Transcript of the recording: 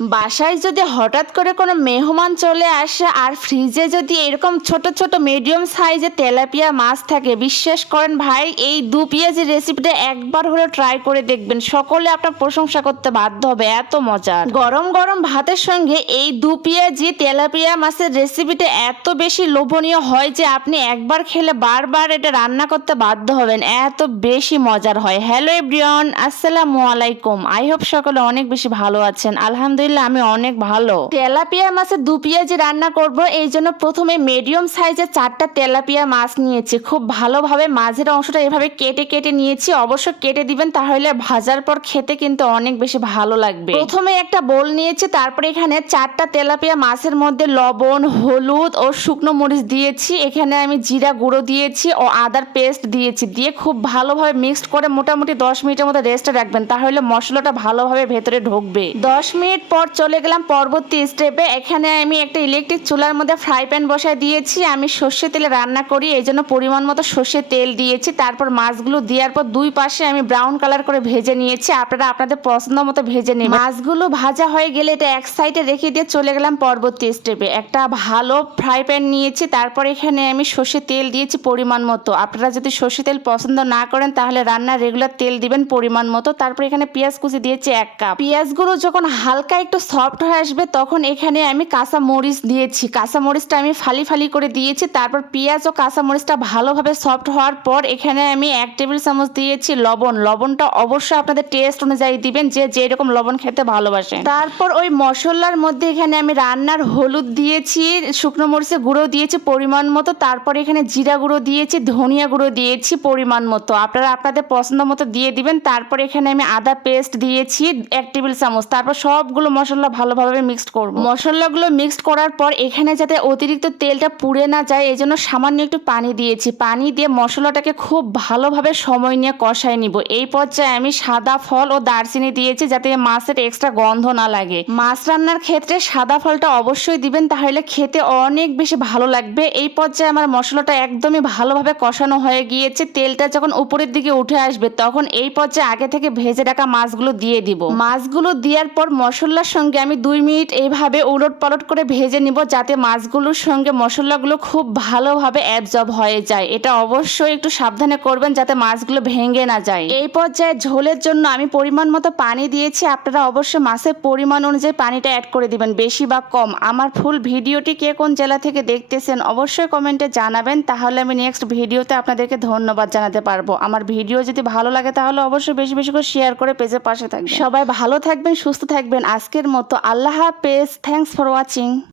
বাসায় যদি হঠাৎ করে কোনো মেহমান চলে আসে আর ফ্রিজে যদি এরকম ছোট ছোট মিডিয়াম সাইজের তেলাপিয়া মাছ থাকে, বিশ্বাস করেন ভাই, এই দু পেঁয়াজি রেসিপিটা একবার হলে ট্রাই করে দেখবেন, সকলে আপনার প্রশংসা করতে বাধ্য হবে, এত মজার। গরম গরম ভাতের সঙ্গে এই দু পেঁয়াজি তেলাপিয়া মাছের রেসিপিটা এত বেশি লোভনীয় হয় যে আপনি একবার খেলে বারবার এটা রান্না করতে বাধ্য হবেন, এত বেশি মজার হয়। হ্যালো এভরিওয়ান, আসসালামু আলাইকুম। আই হোপ সকলে অনেক বেশি ভালো আছেন। আলহামদুলিল্লাহ আমি অনেক ভালো। তেলাপিয়া মাছের দু পেঁয়াজি রান্না করব, এই জন্য প্রথমে মিডিয়াম সাইজের 4টা তেলাপিয়া মাছ নিয়েছি। খুব ভালোভাবে মাঝের অংশটা এভাবে কেটে কেটে নিয়েছি। অবশ্য কেটে দিবেন, তাহলে ভাজার পর খেতে কিন্তু অনেক বেশি ভালো লাগবে। প্রথমে একটা বোল নিয়েছি, তারপরে এখানে 4টা তেলাপিয়া মাছের মধ্যে লবণ, হলুদ ও শুকনো মরিচ দিয়েছি। এখানে আমি জিরা গুঁড়ো দিয়েছি ও আদার পেস্ট দিয়েছি। দিয়ে খুব ভালোভাবে মিক্সড করে মোটামুটি 10 মিনিটের মতো রেস্টে রাখবেন, তাহলে মশলাটা ভালোভাবে ভেতরে ঢুকবে। 10 মিনিট পর চলে গেলাম পরবর্তী স্টেপে। এখানে আমি একটা ইলেকট্রিক চুলার মধ্যে ফ্রাই প্যান বসায় দিয়েছি। আমি সর্ষে তেলে রান্না করি, এই জন্য পরিমাণ মতো সর্ষে তেল দিয়েছি। তারপর মাছগুলো দেওয়ার পর দুই পাশে আমি ব্রাউন কালার করে ভেজে নিয়েছি। আপনারা আপনাদের পছন্দ মতো ভেজে নেবেন। মাছগুলো ভাজা হয়ে গেলে এটা এক সাইডে রেখে দিয়ে চলে গেলাম পরবর্তী স্টেপে। একটা ভালো ফ্রাই প্যান নিয়েছি, তারপর এখানে আমি সর্ষে তেল দিয়েছি পরিমাণ মতো। আপনারা যদি সর্ষে তেল পছন্দ না করেন তাহলে রান্নার রেগুলার তেল দিবেন পরিমাণ মতো। তারপর এখানে পেঁয়াজ কুচি দিয়েছি 1 কাপ। পেঁয়াজগুলো যখন হালকা একটু সফট হয়ে আসবে তখন এখানে আমি কাঁচা মরিচ দিয়েছি। কাঁচা মরিচটা আমি ফালি ফালি করে দিয়েছি। তারপর পেঁয়াজ ও কাঁচা মরিচটা ভালোভাবে সফট হওয়ার পর এখানে আমি 1 টেবিল চামচ দিয়েছি লবণ। লবণটা অবশ্যই আপনাদের টেস্ট অনুযায়ী দিবেন, যে যেরকম লবণ খেতে ভালোবাসেন। তারপর ওই মশলার মধ্যে এখানে আমি রান্নার হলুদ দিয়েছি, শুকনো মরিচের গুঁড়ো দিয়েছি পরিমাণ মতো। তারপর এখানে জিরা গুঁড়ো দিয়েছি, ধনিয়া গুঁড়ো দিয়েছি পরিমাণ মতো। আপনারা আপনাদের পছন্দ মতো দিয়ে দিবেন। তারপর এখানে আমি আদা পেস্ট দিয়েছি 1 টেবিল চামচ। তারপর সবগুলো মশলা ভালোভাবে মিক্সড করব। মশলাগুলো মিক্সড করার পর এখানে যাতে অতিরিক্ত তেলটা পুড়ে না যায় এই জন্য সামান্য একটু পানি দিয়েছি। পানি দিয়ে মশলাটাকে খুব ভালোভাবে সময় নিয়ে কষায় নিব। এই পর্যায়ে আমি সাদা ফল ও দারচিনি দিয়েছি যাতে মাছের এক্সট্রা গন্ধ না লাগে। মাছ রান্নার ক্ষেত্রে সাদা ফলটা অবশ্যই দিবেন, তাহলে খেতে অনেক বেশি ভালো লাগবে। এই পর্যায়ে আমার মশলাটা একদমই ভালোভাবে কষানো হয়ে গিয়েছে। তেলটা যখন উপরের দিকে উঠে আসবে তখন এই পর্যায়ে আগে থেকে ভেজে রাখা মাছগুলো দিয়ে দিব। মাছগুলো দেওয়ার পর মশলার সঙ্গে আমি 2 মিনিট এইভাবে উলট পালট করে ভেজে নিব, যাতে মাছগুলোর সঙ্গে মশলাগুলো খুব ভালোভাবে অ্যাবজর্ব হয়ে যায়। এটা অবশ্যই একটু সাবধানে করবেন যাতে মাছগুলো ভেঙে না যায়। এই পর্যায়ে ঝোলের জন্য আমি পরিমাণ মতো পানি দিয়েছি। আপনারা অবশ্যই মাছের পরিমাণ অনুযায়ী পানিটা অ্যাড করে দিবেন, বেশি বা কম। আমার ফুল ভিডিওটি কে কোন জেলা থেকে দেখতেছেন অবশ্যই কমেন্টে জানাবেন, তাহলে আমি নেক্সট ভিডিওতে আপনাদেরকে ধন্যবাদ জানাতে পারবো। আমার ভিডিও যদি ভালো লাগে তাহলে অবশ্যই বেশি বেশি করে শেয়ার করে পেজের পাশে থাকবেন। সবাই ভালো থাকবেন, সুস্থ থাকবেন। আজকের মতো আল্লাহ হাফেজ। Thanks for watching.